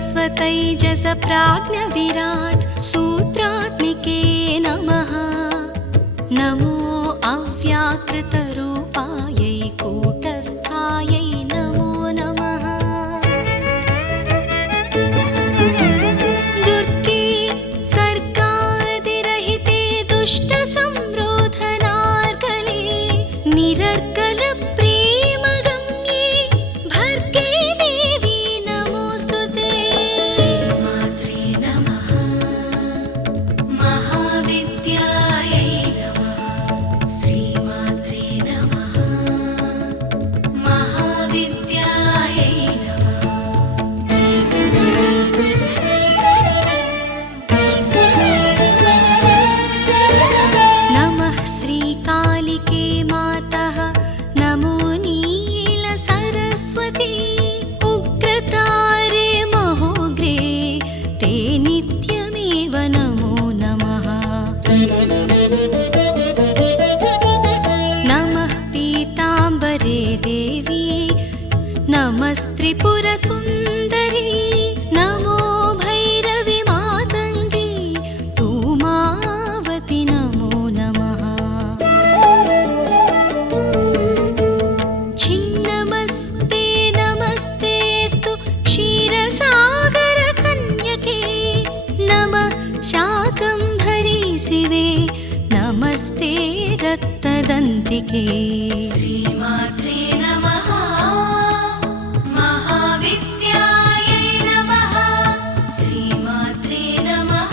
स्वतैजस प्राज्ञविराट् सूत्रात्मिके नमः। नमो अव्याकृतरूपायै कूटस्थायै नमो नमः। दुर्गे सर्गादिरहिते दुष्टसंरोधनार्कले निरर्कल प्रेमगम्ये भर्गे देवी नमोऽस्तुते। श्रीमात्रे नमः। महाविद्यायै नमः। श्रीमात्रे नमः। महाविद्यायै नमः। नमः श्रीकालिके मातः। नमो नीलसरस्वती। उग्रतारे महोग्रे ते नित्यमेव नमो नमः। नमः पीताम्बरे देवी। नमस्त्रिपुरसुन्दरी। नमो भैरवि मातङ्गी तूमावति नमो नमः। छिन्नमस्ते नमस्तेऽस्तु क्षीरसागरकन्यके। नमः शाकम्भरी शिवे। नमस्ते रक्तदन्तिके। श्रीमात्रे नमः। महाविद्यायै नमः। श्रीमात्रे नमः।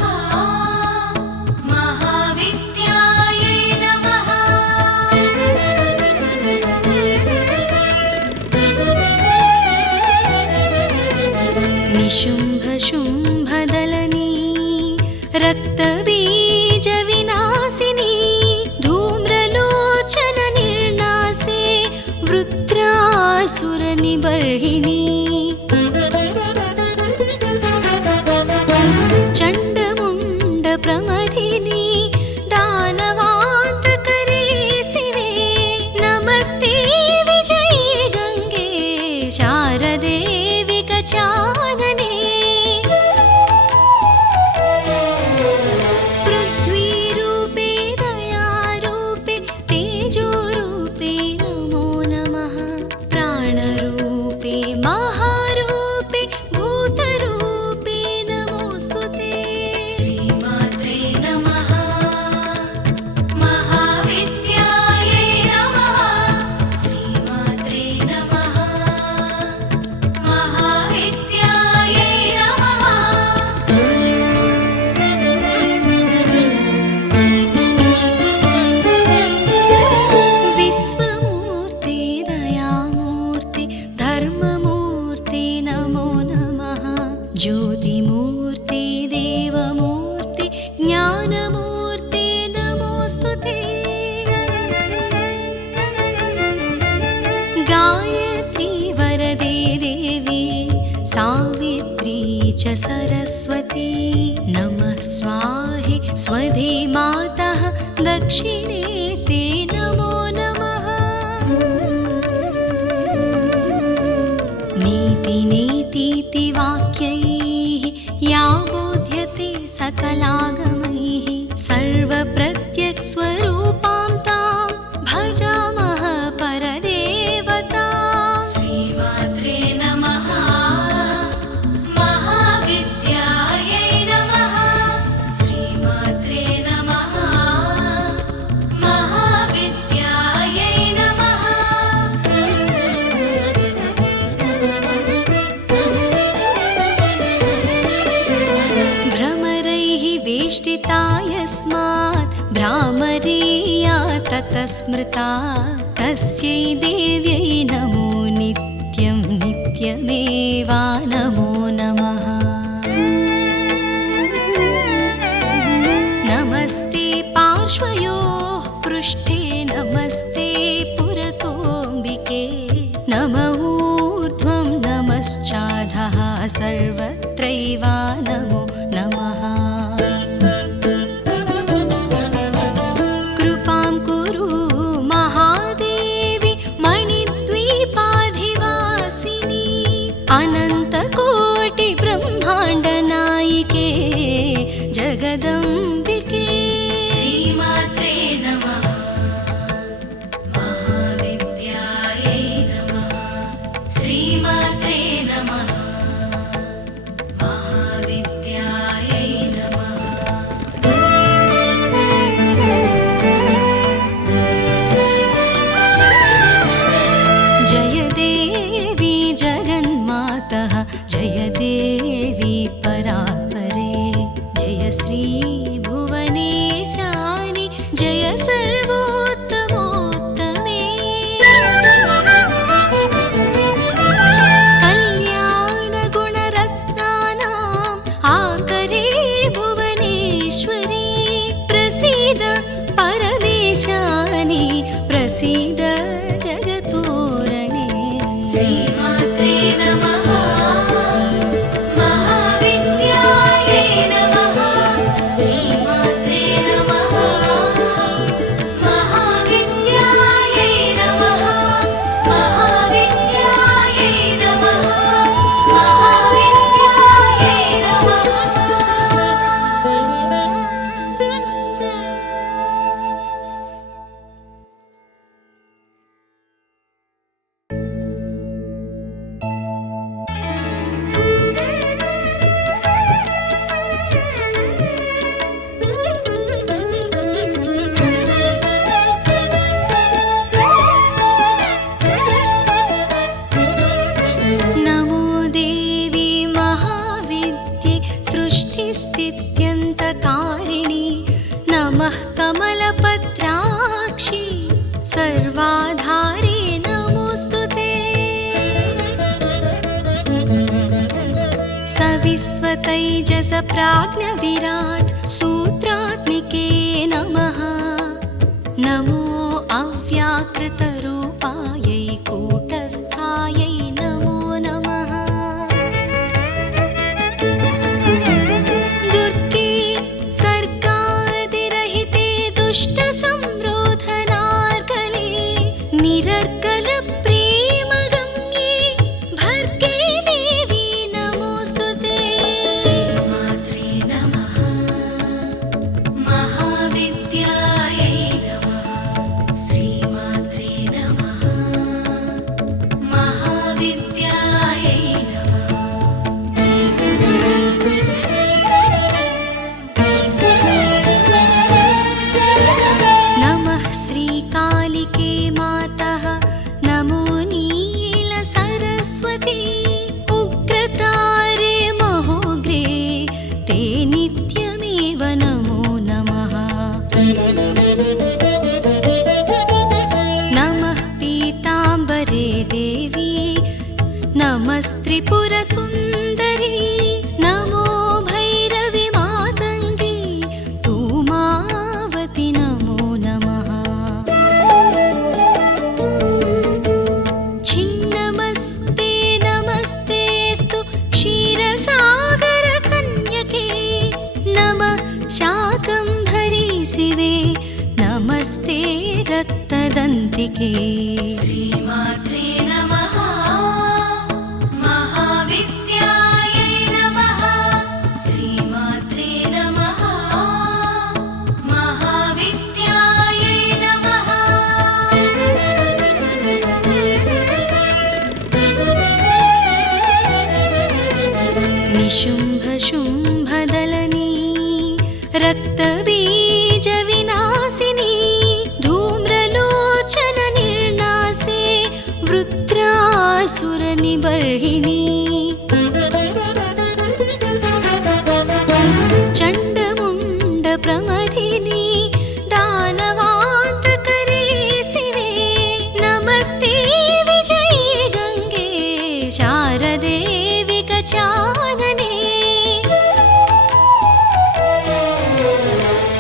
महाविद्यायै नमः। निशुम्भशुम्भदलनी रक्तबीजविनाशिनी धूम्रलोचननिर्नासे वृत्रासुरनिबर्हिणी। चण्डमुण्डप्रमथिनी दानवान्तकरे शिवे। नमस्ते विजये गङ्गे शारदे विकचानने। पृथ्वीरूपे दयारूपे तेजोरूपे नमो नमः। प्राणरूपे महारूपे भूतरूपे नमोऽस्तुते। श्रीमात्रे नमः। महाविद्यायै नमः। श्रीमात्रे नमः। महाविद्यायै नमः। विश्वमूर्ते दयामूर्ते धर्ममूर्ते नमो नमः। ज्योतिमूर्ते देवमूर्ते ज्ञानमूर्ते नमोऽस्तुते। गायत्री वरदे देवी सावित्री च सरस्वती। नमः स्वाहे स्वधे मातः दक्षिणे ते नमो नमः। नीति नेतीति वाक्यैः या बोध्यते सकलागमैः सर्वप्रत्यक्स्वरूपां तां भजामः परदेवता। श्रीमात्रे नमः। महाविद्यायै नमः। श्रीमात्रे नमः। महाविद्यायै नमः। भ्रमरैः वेष्टिता यस्मात् भ्रामरीया ततस्मृता। तस्यै देव्यै नमो नित्यं नित्यमेवा नमो नमः। नमस्ते पार्श्वयोः पृष्ठे नमस्ते पुरतोऽम्बिके। नम ऊर्ध्वं नमश्चाधः सर्वत्रैव नमो नमः। कृपां कुरु महादेवी मणिद्वीपाधिवासिनी। अनन्तकोटिब्रह्माण्ड तैजस प्राज्ञ विराट सूत्रात्मिके नमः। नमो अव्याकृत रूपायै कूटस्थायै नमो नमः। दुर्गे सर्गादिरहिते दुष्ट संरोधनार्कले निरर्कल प्रेम गम्ये भर्गे देवी नमोस्तुते। श्रीमात्रे नमः। महाविद्यायै नमः। श्रीमात्रे नमः। महाविद्यायै नमः। नमः श्रीकालिके मातः। नमो नीलसरस्वती। उग्रतारे महोग्रे ते नित्यमेव नमो नमः। नमः पीताम्बरे देवी। नमस्त्रिपुरसुन्दरी। नमो भैरवि मातङ्गी तूमावति नमो नमः। छिन्नमस्ते नमस्तेऽस्तु क्षीरसागरकन्यके। नमः शाकम्भरी शिवे। नमस्ते रक्तदन्तिके। श्रीमात्रे नमः। महाविद्यायै नमः। श्रीमात्रे नमः। महाविद्यायै नमः। निशुम्भशुम्भदलनी रक्तबीजविनाशिनी धूम्रलोचन निर्नासे वृत्रासुरनिबर्हिणी। चण्डमुण्डप्रमथिनी दानवान्तकरे शिवे। नमस्ते विजये गङ्गे शारदे विकचानने।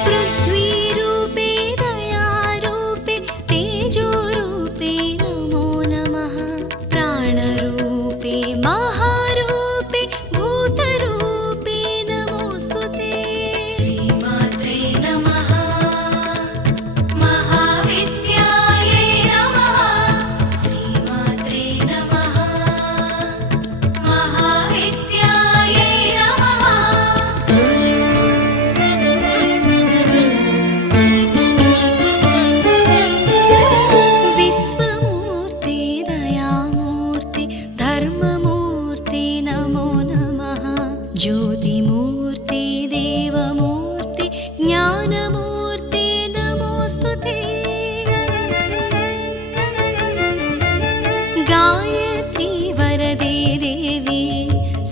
पृथ्वीरूपे दयारूपे तेजोरूपे नमो नमः। प्राणरूपे महारूपे भूतरूपे नमोस्तुते। श्रीमात्रे नमः। महाविद्यायै नमः। श्रीमात्रे नमः। महाविद्यायै नमः। विश्वमूर्ते दयामूर्ते धर्ममूर्ते नमो नमः। ज्योतिमूर्ते देवमूर्ते ज्ञानमूर्ते नमोस्तुते। गायत्री वरदे देवी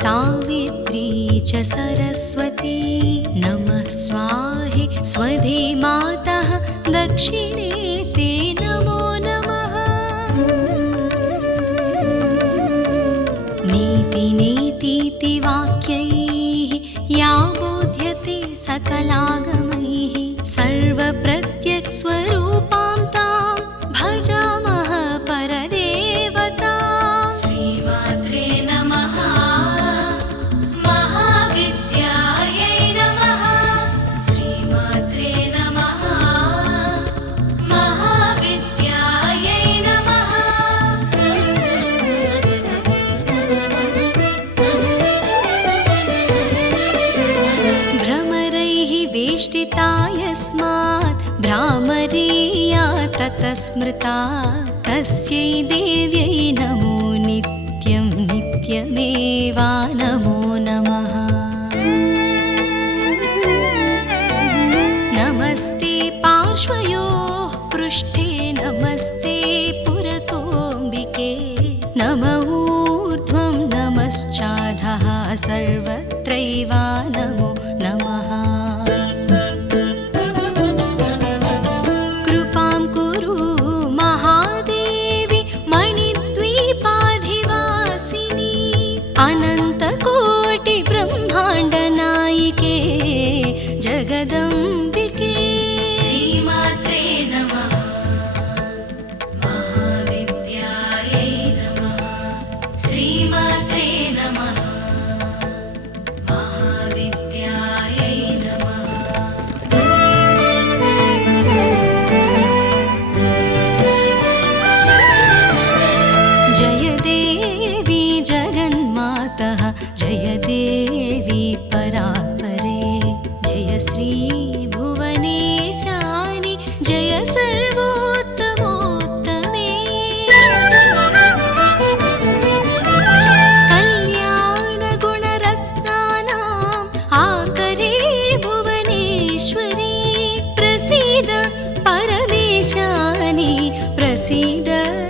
सावित्री च सरस्वती। नमः स्वाहे स्वधे मातः दक्षिणे ते नमो नमः। नीति नेतीति वाक्यैः या बोध्यते सकलागमैः सर्वप्रत्यक्स्वरूपां तां भजामः परदेवता। श्रीमात्रे नमः। महाविद्यायै नमः। श्रीमात्रे नमः। महाविद्यायै नमः। भ्रमरैः वेष्टिता यस्मात् भ्रामरीया ततः स्मृता। तस्यै देव्यै नमो नित्यं नित्यमेवा नमो नमः। नमस्ते पार्श्वयोः पृष्ठे नमस्ते पुरतोऽम्बिके। नम ऊर्ध्वं नमश्चाधः सर्वत्रैव नमो नमः। कृपां कुरु महादेवी मणिद्वीपाधिवासिनी। अनन्तकोटिब्रह्माण्ड द